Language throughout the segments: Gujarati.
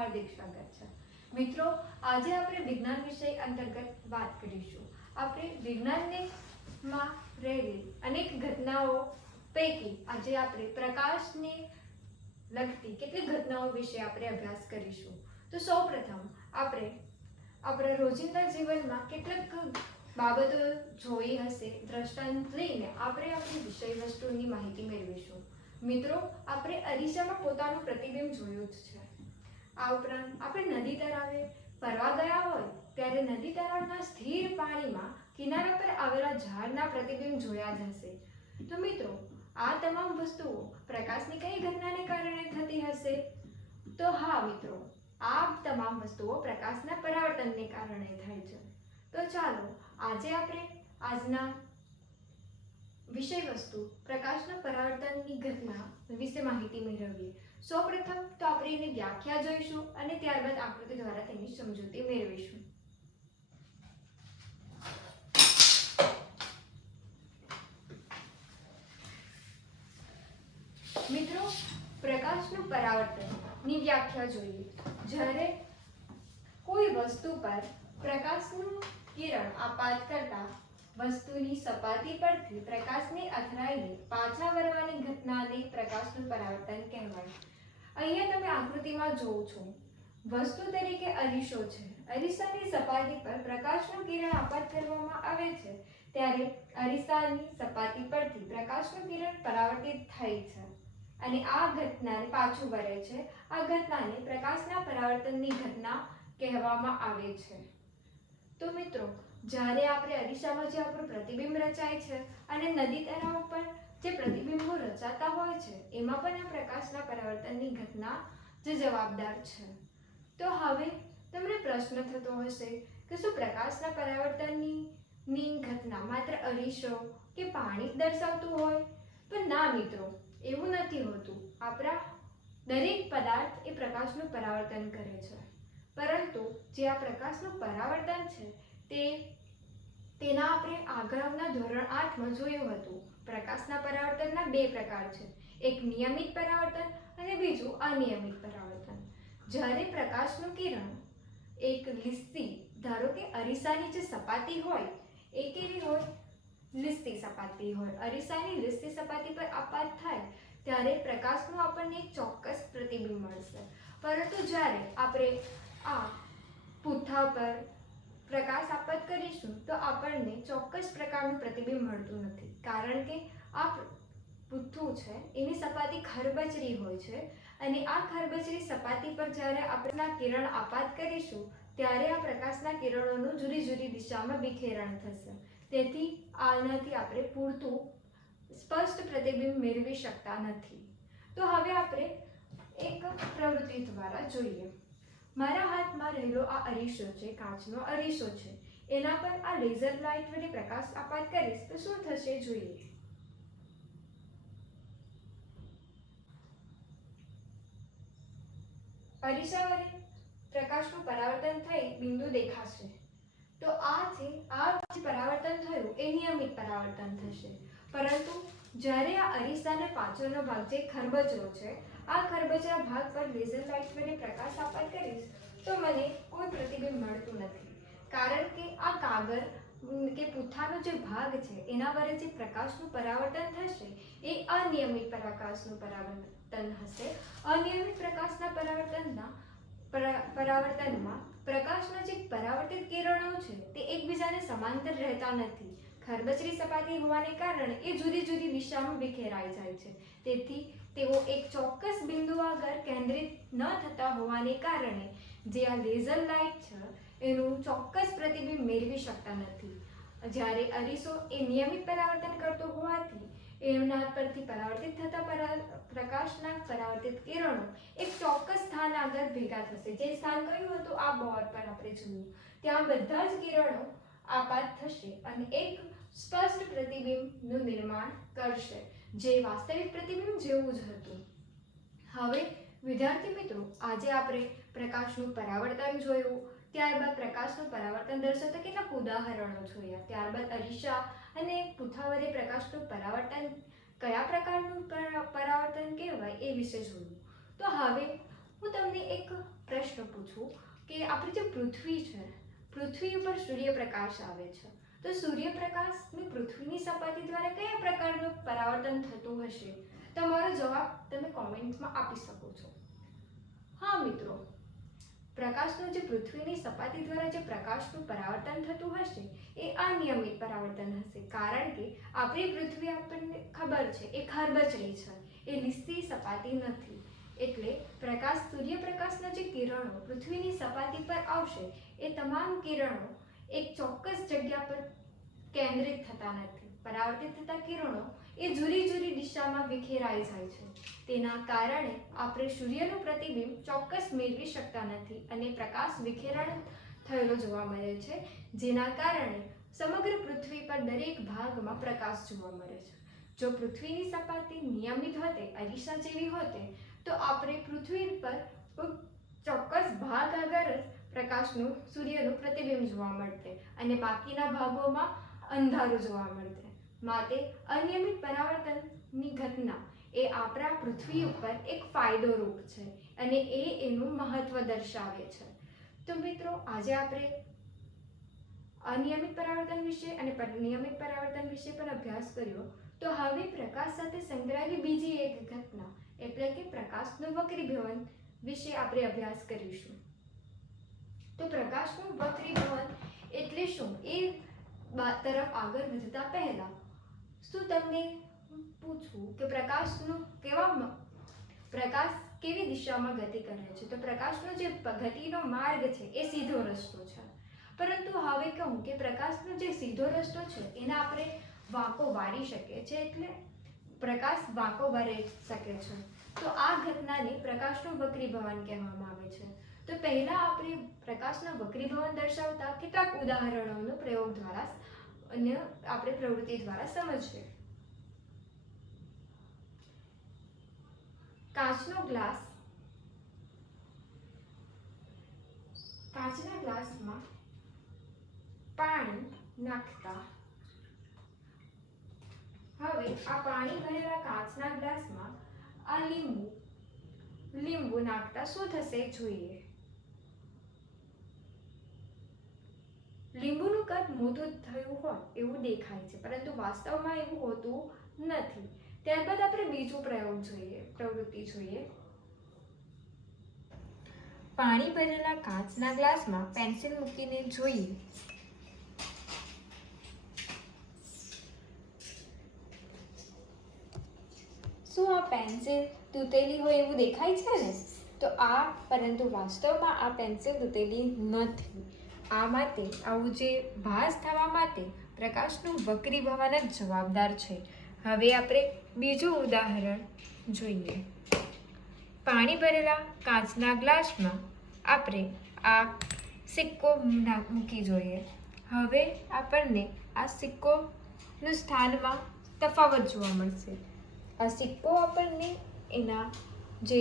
હાર્દિક સ્વાગત છે. મિત્રો, આજે આપણે વિજ્ઞાન વિષય અંતર્ગત વાત કરીશું. આપણે વિજ્ઞાનને માં રહેલી અનેક ઘટનાઓ પૈકી આજે આપણે પ્રકાશને લગતી કેટલીક ઘટનાઓ વિશે આપણે અભ્યાસ કરીશું. તો સૌપ્રથમ આપણે આપણા રોજિંદા જીવનમાં કેટલીક બાબતો જોઈ હશે, દ્રષ્ટાંત લઈને આપણે આપણી વિષય વસ્તુની માહિતી મેળવીશું. મિત્રો, આપણે અરીસામાં પોતાનું પ્રતિબિંબ જોયું જ છે. આ ઉપરાંત આપણે નદી તળાવે ફરવા ગયા હોય, ત્યારે નદી તળાવના સ્થિર પાણીમાં કિનારા પર આવેલા ઝાડના પ્રતિબિંબ જોયા જ હશે. તો મિત્રો, આ તમામ વસ્તુઓ પ્રકાશની કઈ ઘટનાને કારણે થતી હશે? તો હા મિત્રો, આ તમામ વસ્તુઓ પ્રકાશના પરાવર્તનને કારણે થાય છે. તો ચાલો, આજે આપણે આજના વિષય વસ્તુ પ્રકાશના પરાવર્તનની ઘટના વિશે માહિતી મેળવીએ. સૌપ્રથમ તો આપણે એની વ્યાખ્યા જોઈશું અને ત્યારબાદ આકૃતિ દ્વારા તેની સમજૂતી મેળવીશું. મિત્રો, પ્રકાશનું પરાવર્તનની વ્યાખ્યા જોઈએ. જ્યારે કોઈ વસ્તુ પર પ્રકાશનું કિરણ આપાત કરતા વસ્તુની સપાટી પરથી પ્રકાશને અથડાઈને પાછા વળવાની ઘટનાને પ્રકાશનું પરાવર્તન કહેવાય. અહીંયા તમે આકૃતિમાં જોવો છો. વસ્તુ તરીકે અરીસો છે. અરીસાની સપાટી પર પ્રકાશનું કિરણ આપાત કરવામાં આવે છે. ત્યારે અરીસાની સપાટી પરથી પ્રકાશનું કિરણ પરાવર્તિત થાય છે. અને આ ઘટનાને પાછું વળે છે. આ ઘટનાને પ્રકાશના પરાવર્તનની ઘટના કહેવામાં આવે છે. તો મિત્રો, જ્યારે આપણે અરીસામાં જે આપણું પ્રતિબિંબ રચાય છે અને નદી તળાવ પર જે પ્રતિબિંબો રચાતા હોય છે, એમાં પણ આ પ્રકાશના પરાવર્તનની ઘટના જે જવાબદાર છે. તો હવે તમને પ્રશ્ન થતો હશે કે શું પ્રકાશના પરાવર્તનની ની ઘટના માત્ર અરીસો કે પાણી દર્શાવતું હોય? પણ ના મિત્રો, એવું નથી હોતું. આપણા દરેક પદાર્થ એ પ્રકાશનું પરાવર્તન કરે છે. પરંતુ જે આ પ્રકાશનું પરાવર્તન છે, તે તેના આપણે આગળના ધોરણ આઠમાં જોયું હતું. પ્રકાશના પરાવર્તનના બે પ્રકાર છે. એક નિયમિત પરાવર્તન અને બીજું અનિયમિત પરાવર્તન. જ્યારે પ્રકાશનું કિરણ એક લિસ્તી ધારો કે અરીસાની જે સપાટી હોય, એ કેવી હોય? લિસ્તી સપાટી હોય. અરીસાની લિસ્તી સપાટી પર આપાત થાય, ત્યારે પ્રકાશનું આપણને એક ચોક્કસ પ્રતિબિંબ મળશે. પરંતુ જ્યારે આપણે આ પૂથા પર પ્રકાશ આપાત કરીશું, તો આપણને ચોક્કસ પ્રકારનું પ્રતિબિંબ મળતું નથી. કારણ કે આ પૂઠું છે, એની સપાટી ખરબચડી હોય છે અને આ ખરબચડી સપાટી પર જ્યારે આપણે કિરણ આપાત કરીશું, ત્યારે આ પ્રકાશના કિરણોનું જુદી જુદી દિશામાં વિખેરણ થશે. તેથી આનાથી આપણે પૂરતું સ્પષ્ટ પ્રતિબિંબ મેળવી શકતા નથી. તો હવે આપણે એક પ્રવૃત્તિ દ્વારા જોઈએ. મારા હાથમાં રહેલો આ અરીસો છે, કાચનો અરીસો છે. એના પર આ લેઝર લાઇટ વડે પ્રકાશ આપાત કરીશ તો શું થશે જોઈએ? અરીસા પ્રકાશનું પરાવર્તન થઈ બિંદુ દેખાશે. તો આ છે આ જે પરાવર્તન થયું એ નિયમિત પરાવર્તન થશે. પરંતુ જ્યારે આ અરીસાને પાછળનો ભાગ જે ખરબચડો છે, આ ખરબચડા ભાગ પર લેઝર લાઇટ વડે પ્રકાશ આપાત કરીશ, તો મને કોઈ પ્રતિબિંબ મળતું નથી. કારણ કે આ કાગળ કે પૂથાનો જે ભાગ છે, એના વડે જે પ્રકાશનું પરાવર્તન થશે, એ અનિયમિત પ્રકાશનું પરાવર્તન હશે. અનિયમિત પ્રકાશના પરાવર્તનના, પરા- પરાવર્તનમાં પ્રકાશના જે પરાવર્તિત કિરણો છે, તે એકબીજાને સમાંતર રહેતા નથી. ખરબચરી સપાટી હોવાને કારણે એ જુદી જુદી દિશામાં વિખેરાઈ જાય છે. તેથી તેઓ એક ચોક્કસ બિંદુ આગળ કેન્દ્રિત ન થતા હોવાને કારણે જે આ લેઝર લાઇટ છે એનું ચોક્કસ પ્રતિબિંબ મેળવી શકતા નથી. જ્યારે અરીસો એ નિયમિત પરાવર્તન કરતો હોવાથી, એમના પરથી પરાવર્તિત થતા પરા- પ્રકાશના પરાવર્તિત કિરણો એક ચોક્કસ સ્થાન આગળ ભેગા થશે. જે સ્થાન કયું હતું આ બોર્ડ પર આપણે જોયું ત્યાં બધા જ કિરણો આપાત થશે અને એક સ્પષ્ટ પ્રતિબિંબનું નિર્માણ કરશે, જે વાસ્તવિક પ્રતિબિંબ જેવું જ હતું. હવે, વિદ્યાર્થી મિત્રો, આજે આપણે પ્રકાશનું પરાવર્તન જોયું. ત્યારબાદ પ્રકાશનું પરાવર્તન દર્શાવતા કેટલાક ઉદાહરણો જોયા. ત્યારબાદ અરીસા અને પૂઠા પ્રકાશનું પરાવર્તન કયા પ્રકારનું પર- પરાવર્તન કહેવાય એ વિશે જોયું. તો હવે હું તમને એક પ્રશ્ન પૂછું કે આપણી જે પૃથ્વી છે, પૃથ્વી ઉપર સૂર્યપ્રકાશ આવે છે, તો સૂર્યપ્રકાશની પૃથ્વીની સપાટી દ્વારા કયા પ્રકારનું પરાવર્તન થતું હશે? તમારો જવાબ તમે કોમેન્ટમાં આપી શકો છો. હા મિત્રો પ્રકાશનું જે પૃથ્વીની સપાટી દ્વારા જે પ્રકાશનું પરાવર્તન થતું હશે, એ અનિયમિત પરાવર્તન હશે. કારણ કે આપણી પૃથ્વી આપણને ખબર છે, એ ખરબચડી છે. એ લીસી સપાટી નથી. એટલે પ્રકાશ, સૂર્યપ્રકાશના જે કિરણો પૃથ્વીની સપાટી પર આવશે, એ તમામ કિરણો એક ચોક્કસ જગ્યા પર કેન્દ્રિત થતા નથી. પરાવર્તિત થતા કિરણો એ જુદી જુદી દિશામાં વિખેરાઈ જાય છે. તેના કારણે આપણે સૂર્યનું પ્રતિબિંબ ચોક્કસ મેળવી શકતા નથી અને પ્રકાશ વિખેરણ થયેલો જોવા મળે છે, જેના કારણે સમગ્ર પૃથ્વી પર દરેક ભાગમાં પ્રકાશ જોવા મળે છે. જો પૃથ્વીની સપાટી નિયમિત હોતે, અરીસા જેવી હોતે, તો આપણે પૃથ્વી પર ચોક્કસ ભાગ આગળ પ્રકાશનું, સૂર્યનું પ્રતિબિંબ જોવા મળતે અને બાકીના ભાગોમાં અંધારું જોવા મળતે. માટે અનિયમિત પરાવર્તનની ઘટના એ આપણા પૃથ્વી ઉપર એક ફાયદો રૂપ છે અને એ એનું મહત્વ દર્શાવે છે. તો મિત્રો, આજે આપણે અનિયમિત પરાવર્તન વિશે અને નિયમિત પરાવર્તન વિશે પણ અભ્યાસ કર્યો. તો હવે પ્રકાશ સાથે સંકળાયેલી બીજી એક ઘટના, એટલે કે પ્રકાશનું વક્રીભવન વિશે આપણે અભ્યાસ કરીશું. તો પ્રકાશનું વક્રીભવન એટલે શું? એ તરફ આગળ વધતા પહેલા શું તમને પૂછું કે પ્રકાશનું કેવા પ્રકાશ કેવી દિશામાં ગતિ કરે છે? તો પ્રકાશનો જે ગતિનો માર્ગ છે એ સીધો રસ્તો છે. પરંતુ હવે કહું કે પ્રકાશનો જે સીધો રસ્તો છે એને આપણે વાંકો વાળી શકીએ છીએ એટલે પ્રકાશ વાંકો વળી શકે છે. તો આ ઘટનાને પ્રકાશનું વક્રીભવન કહેવામાં આવે છે. તો પહેલાં આપણે પ્રકાશના વક્રીભવન દર્શાવતા કેટલાક ઉદાહરણોનો પ્રયોગ દ્વારા અને આપણે પ્રવૃત્તિ દ્વારા સમજીએ. કાચનો ગ્લાસ, કાચના ગ્લાસમાં પાણી નાખતા. હવે આ પાણી ભરેલા કાચના ગ્લાસમાં આ લીંબુ લીંબુ નાખતા શું થશે જોઈએ? લીંબુનું કદ મોટું થયું હોય એવું દેખાય છે, પરંતુ વાસ્તવમાં એવું હોતું નથી. ત્યારબાદ આપણે બીજો પ્રયોગ જોઈએ, પ્રવૃત્તિ જોઈએ. પાણી ભરેલા કાચના ગ્લાસમાં પેન્સિલ મૂકીને જોઈએ. શું આ પેન્સિલ તૂટેલી હોય એવું દેખાય છે ને? તો આ, પરંતુ વાસ્તવમાં આ પેન્સિલ તૂટેલી નથી. આ માટે, આવું જે ભાસ થવા માટે પ્રકાશનું વક્રીભવન જ જવાબદાર છે. હવે આપણે બીજું ઉદાહરણ જોઈએ. પાણી ભરેલા કાચના ગ્લાસમાં આપણે આ સિક્કો મૂકી જોઈએ. હવે આપણને આ સિક્કોનું સ્થાનમાં તફાવત જોવા મળશે. આ સિક્કો આપણને એના જે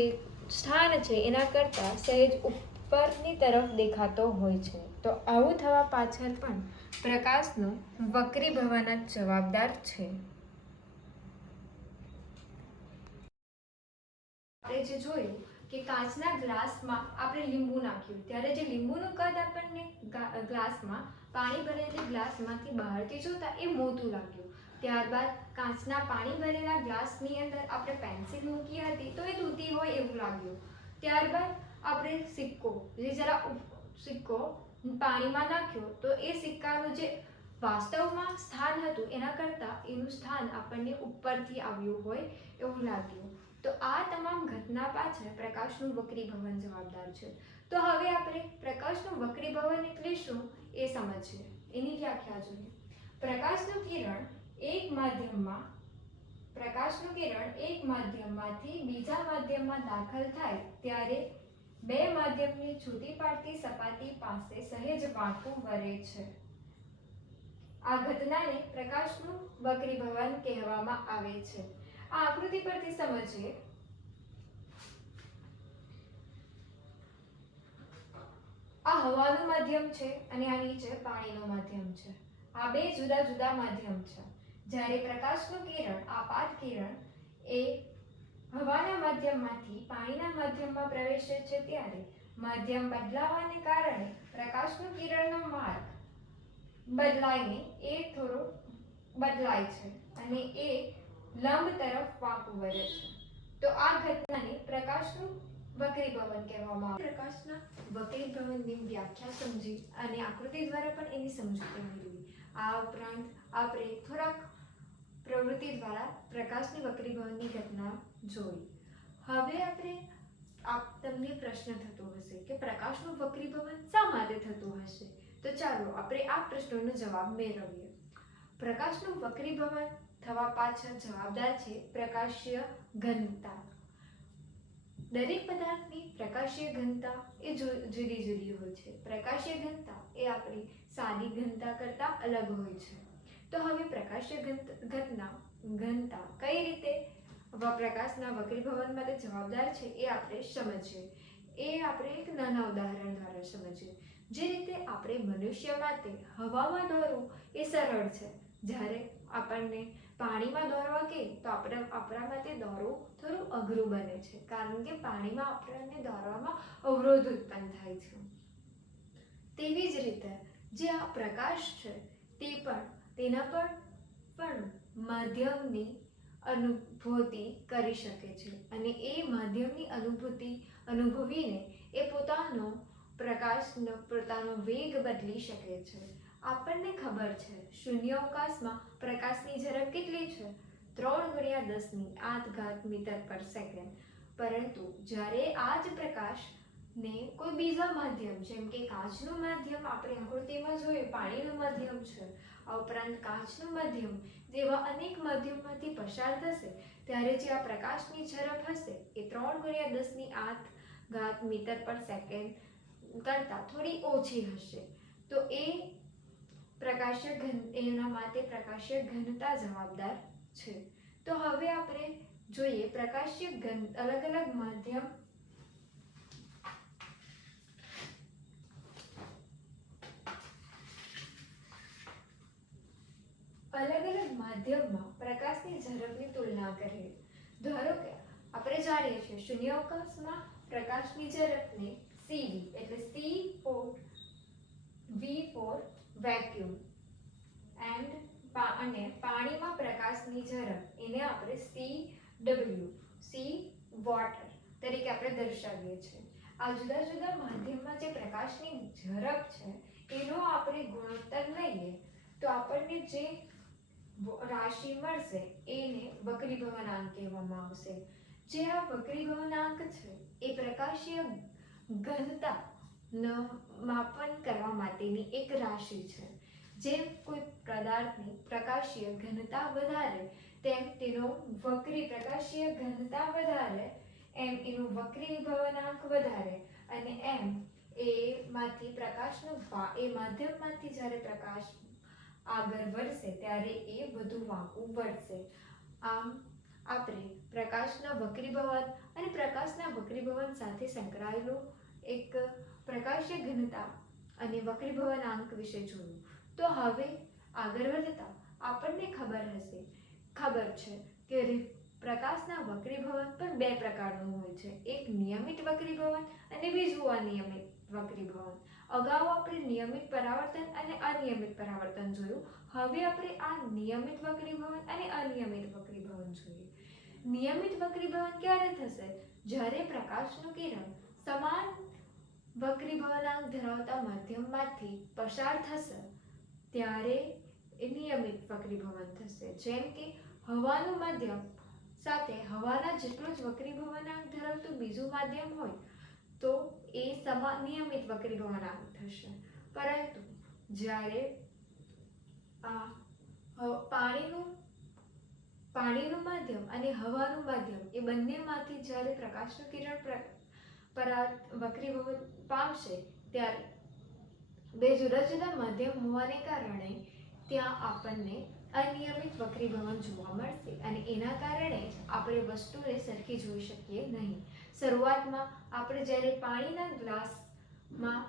સ્થાન છે એના કરતાં સહેજ ઉપરની તરફ દેખાતો હોય છે. તો આવું થવા પાછળ પણ પ્રકાશનું વક્રીભવન જવાબદાર છે. આપણે જે જોયું કે કાચના ગ્લાસમાં આપણે લીંબુ નાખ્યું. ત્યારે જે લીંબુનું કદ આપણને ગ્લાસમાં, પાણી ભરેલી ગ્લાસમાંથી બહારથી જોતા એ મોટું લાગ્યું. ત્યારબાદ કાચના પાણી ભરેલા ગ્લાસની અંદર આપણે પેન્સિલ મૂકી હતી તો એ તૂટી હોય એવું લાગ્યું. ત્યારબાદ આપણે સિક્કો, જે જરા સિક્કો પાણીમાં નાખ્યો, તો એ સિક્કાનું જે વાસ્તવમાં સ્થાન હતું, એના કરતાં એનું સ્થાન આપણને ઉપરથી આવ્યું હોય એવું લાગ્યું. તો આ તમામ ઘટના પાછળ પ્રકાશનું વક્રીભવન જવાબદાર છે. તો હવે આપણે પ્રકાશનું વક્રીભવન એટલે શું એ સમજીએ. એની વ્યાખ્યા જોઈએ. પ્રકાશનું કિરણ એક માધ્યમમાં, પ્રકાશનું કિરણ એક માધ્યમમાંથી બીજા માધ્યમમાં દાખલ થાય ત્યારે બે માધ્યમની છૂટી પાડતી સપાટી પાસે સહેજ વાંકું વરે છે. આ ઘટનાને પ્રકાશનું વક્રીભવન કહેવામાં આવે છે. આ આકૃતિ પરથી સમજીએ. આ હવાનું માધ્યમ છે અને આ નીચે પાણીનું માધ્યમ છે. આ બે જુદા જુદા માધ્યમ છે. જ્યારે પ્રકાશનું કિરણ, આપાત કિરણ એ હવાના માધ્યમમાંથી પાણીના માધ્યમમાં પ્રવેશે છે ત્યારે માધ્યમ બદલાવાને કારણે પ્રકાશનું કિરણનો માર્ગ બદલાઈને એ થોડો બદલાય છે અને એ લંબ તરફ વાંકું વળે છે. તો આ ઘટનાને પ્રકાશનું વક્રીભવન કહેવામાં આવે. પ્રકાશના વક્રીભવનની વ્યાખ્યા સમજી અને આકૃતિ દ્વારા પણ એની સમજૂતી મેળવી. આ ઉપરાંત આપણે થોડાક પ્રવૃત્તિ દ્વારા પ્રકાશની વક્રીભવનની ઘટના જોઈ. હવે આપણે આપ તમને પ્રશ્ન થતો હશે કે પ્રકાશનું વક્રીભવન શા માટે થતું હશે? તો ચાલો આપણે આ પ્રશ્નોનો જવાબ મેળવીએ. પ્રકાશનું વક્રીભવન થવા પાછળ જવાબદાર છે પ્રકાશીય ઘનતા. દરેક પદાર્થની પ્રકાશીય ઘનતા એ જુદી જુદી હોય છે. પ્રકાશીય ઘનતા એ આપણી સાદી ઘનતા કરતાં અલગ હોય છે. તો હવે પ્રકાશીય ઘનતા ઘનતા કઈ રીતે વ- વકીલ ભવન માટે જવાબદાર છે એ આપણે સમજીએ. એ આપણે એક નાના ઉદાહરણ દ્વારા સમજીએ. જે રીતે આપણે મનુષ્ય માટે હવામાં દોરવું એ સરળ છે. જ્યારે આપણને પાણીમાં દોરવા કે તો આપણે આપણા માટે દોરવું થોડું અઘરું બને છે. કારણ કે પાણીમાં આપણને દોરવામાં અવરોધ ઉત્પન્ન થાય છે. તેવી જ રીતે જે આ પ્રકાશ છે તે પણ તેના પર પણ માધ્યમની અનુભૂતિ કરી શકે છે અને એ માધ્યમની અનુભૂતિ અનુભવીને એ પોતાનો પ્રકાશનો પોતાનો વેગ બદલી શકે છે. આપણને ખબર છે, શૂન્યાવકાશમાં પ્રકાશની ઝડપ કેટલી છે? ત્રણ ગુણ્યા દસની આઠ ઘાત મીટર પર સેકન્ડ. પરંતુ જ્યારે આ જ પ્રકાશને કોઈ બીજા માધ્યમ, જેમ કે કાચનું માધ્યમ આપણે આકૃતિમાં જોઈએ પાણીનું માધ્યમ છે. આ ઉપરાંત કાચનું માધ્યમ, જેવા અનેક માધ્યમમાંથી પસાર થશે, ત્યારે જે આ પ્રકાશની ઝડપ હશે, એ ત્રણ ગુણ્યા દસની આઠ ઘાત મીટર પર સેકન્ડ કરતાં થોડી ઓછી હશે. તો એ પ્રકાશ્ય ઘન, એના માટે પ્રકાશ્ય ઘનતા જવાબદાર છે. તો હવે આપણે જોઈએ પ્રકાશ્ય ઘન અલગ અલગ માધ્યમ અલગ અલગ માધ્યમમાં પ્રકાશની ઝડપની તુલના કરીએ ધારો કે, આપણે જાણીએ છીએ શૂન્યાવકાશમાં પ્રકાશની ઝડપને સીવી એટલે C for V for vacuum and અને પાણીમાં પ્રકાશની ઝડપ એને આપણે સી ડબલ્યુ સી વોટર તરીકે આપણે દર્શાવીએ છીએ. આ જુદા જુદા માધ્યમમાં જે પ્રકાશની ઝડપ છે, એનો આપણે ગુણોત્તર લઈએ, તો આપણને જે રાશિ મળશે એને વક્રીભવનાંક કહેવામાં આવશે. જે આ વક્રીભવનાંક છે, એ પ્રકાશીય ઘનતા માપન કરવા માટેની એક રાશિ છે. જેમ કોઈ પદાર્થની પ્રકાશીય ઘનતા વધારે, તેમ તેનો વક્રી પ્રકાશીય ઘનતા વધારે, એમ એનું વક્રીભવનાંક વધારે, અને એમ એમાંથી પ્રકાશનો એ માધ્યમમાંથી જ્યારે પ્રકાશ આગળ વધશે ત્યારે એ વધુ વાંકું વધશે આમ આપણે પ્રકાશના વક્રીભવન અને પ્રકાશના વક્રીભવન સાથે સંકળાયેલું એક પ્રકાશીય ઘનતા અને વક્રીભવનાંક વિશે જોયું. તો હવે આગળ વધતા આપણને ખબર હશે. ખબર છે કે પ્રકાશના વક્રીભવન પણ બે પ્રકારનું હોય છે. એક નિયમિત વક્રીભવન અને બીજું અનિયમિત વક્રીભવન. અગાઉ આપણે નિયમિત પરાવર્તન અને અનિયમિત પરાવર્તન જોયું. હવે આપણે આ નિયમિત વક્રીભવન અને અનિયમિત વક્રીભવન જોઈએ. નિયમિત વક્રીભવન ક્યારે થશે? જ્યારે પ્રકાશનું કિરણ સમાન વક્રીભવનાંક ધરાવતા માધ્યમમાંથી પસાર થશે, ત્યારે એ નિયમિત વક્રીભવન થશે. જેમ કે હવાનું માધ્યમ સાથે હવાના જેટલું જ વક્રીભવનાંક ધરાવતું બીજું માધ્યમ હોય તો એ સમા, નિયમિત વકરી વક્રીભવનાંક થશે. પરંતુ જ્યારે આ પાણીનું પાણીનું માધ્યમ અને હવાનું માધ્યમ એ બંનેમાંથી જ્યારે પ્રકાશનું કિરણ પરા વક્રીભવન પામશે ત્યારે બે જુદા જુદા માધ્યમ હોવાને કારણે ત્યાં આપણને અનિયમિત વક્રીભવન જોવા મળશે અને એના કારણે જ આપણે વસ્તુને સરખી જોઈ શકીએ નહીં. શરૂઆતમાં આપણે જ્યારે પાણીના ગ્લાસમાં,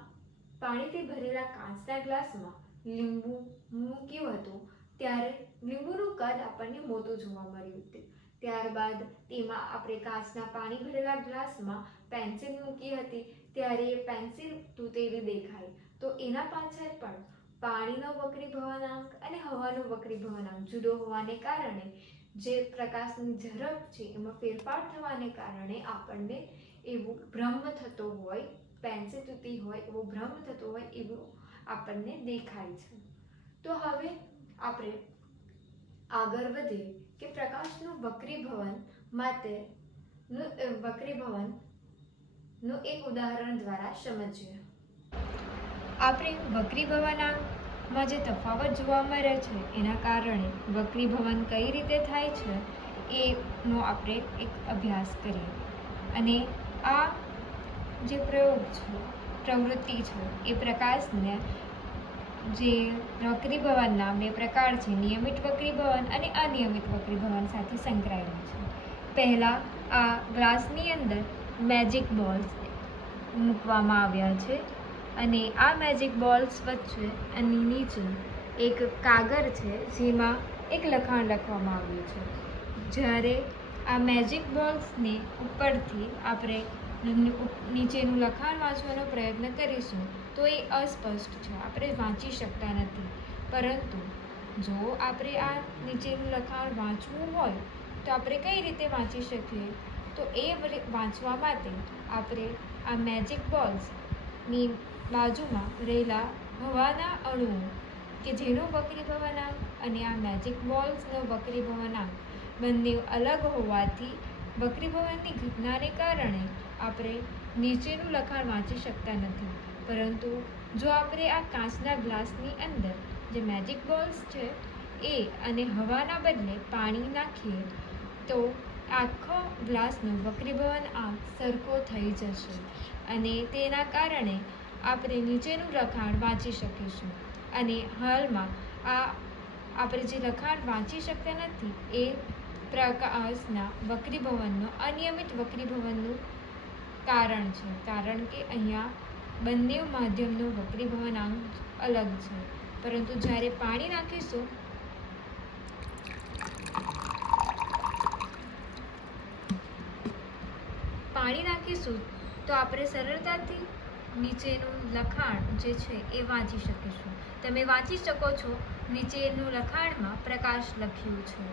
પાણીથી ભરેલા કાચના ગ્લાસમાં લીંબુ મૂક્યું હતું, ત્યારે લીંબુનું કદ આપણને મોટું જોવા મળ્યું હતું. ત્યારબાદ તેમાં આપણે કાચના પાણી ભરેલા ગ્લાસમાં પેન્સિલ મૂકી હતી, ત્યારે એ પેન્સિલ તૂટેલી દેખાય. તો એના પાછળ પણ પાણીનો વક્રીભવનાંક અને હવાનો વક્રીભવનાંક જુદો હોવાને કારણે જે પ્રકાશની ઝડપ છે એમાં ફેરફાર થવાને કારણે આપણને એવું ભ્રમ થતો હોય પેન્સિલ તૂટી હોય એવો ભ્રમ થતો હોય એવું આપણને દેખાય છે. તો હવે આપણે આગળ વધીએ કે પ્રકાશનું વક્રીભવન માટે નું અ, એક ઉદાહરણ દ્વારા સમજીએ. આપણે વક્રીભવનાંકમાં જે તફાવત જોવા મળે છે, એના કારણે વક્રીભવન કઈ રીતે થાય છે, એનો આપણે એક અભ્યાસ કરીએ. અને આ જે પ્રયોગ છે, પ્રવૃત્તિ છે, એ પ્રકાશને જે વક્રીભવનના બે પ્રકાર છે, નિયમિત વક્રીભવન અને અનિયમિત વક્રીભવન સાથે સંકળાયેલું છે. પહેલાં આ ગ્લાસની અંદર મેજિક બોલ્સ મૂકવામાં આવ્યા છે. અને આ મેજિક બોલ્સ વચ્ચે અને નીચે એક કાગળ છે જેમાં એક લખાણ લખવામાં આવ્યું છે. જ્યારે આ મેજિક બોલ્સને ઉપરથી આપણે નીચેનું લખાણ વાંચવાનો પ્રયત્ન કરીશું, તો એ અસ્પષ્ટ છે. આપણે વાંચી શકતા નથી. પરંતુ જો આપણે આ નીચેનું લખાણ વાંચવું હોય, તો આપણે કઈ રીતે વાંચી શકીએ? તો એ વાંચવા માટે આપણે આ મેજિક બોલ્સની બાજુમાં રહેલા હવાના અણુઓ, કે જેનો વક્રીભવનાંક અને આ મેજિક બોલ્સનો વક્રીભવનાંક બંને અલગ હોવાથી વક્રીભવનની ઘટનાને કારણે આપણે નીચેનું લખાણ વાંચી શકતા નથી. પરંતુ જો આપણે આ કાચના ગ્લાસની અંદર જે મેજિક બોલ્સ છે, એ અને હવાના બદલે પાણી નાખીએ, તો આખો ગ્લાસનો વક્રીભવન આંક સરખો થઈ જશે. અને તેના કારણે આપણે નીચેનું લખાણ વાંચી શકીશું. અને હાલમાં આ આપણે જે લખાણ વાંચી શકતા નથી, એ પ્રકાશના વક્રીભવનનો, અનિયમિત વક્રીભવનનું કારણ છે. કારણ કે અહીંયા બંને માધ્યમનો વક્રીભવનાંક અલગ છે. પરંતુ જ્યારે પાણી નાખીશું પાણી નાખીશું, તો આપણે સરળતાથી નીચેનું લખાણ જે છે એ વાંચી શકીશું. તમે વાંચી શકો છો, નીચેનું લખાણમાં પ્રકાશ લખ્યું છે.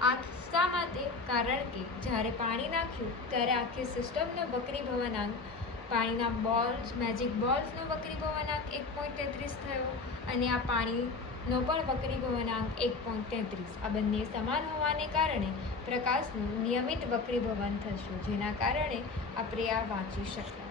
આ શા માટે કારણ કે જ્યારે પાણી નાખ્યું, ત્યારે આખી સિસ્ટમનો વક્રીભવનાંક પાણીના બોલ્સ, મેજિક બોલ્સનો વક્રીભવનાંક એક પોઈન્ટ તેત્રીસ થયો અને આ પાણીનો પણ વક્રીભવનાંક એક પોઈન્ટ તેત્રીસ. આ બંને સમાન હોવાને કારણે પ્રકાશનું નિયમિત વક્રીભવન થશે, જેના કારણે આપણે આ વાંચી શક્યા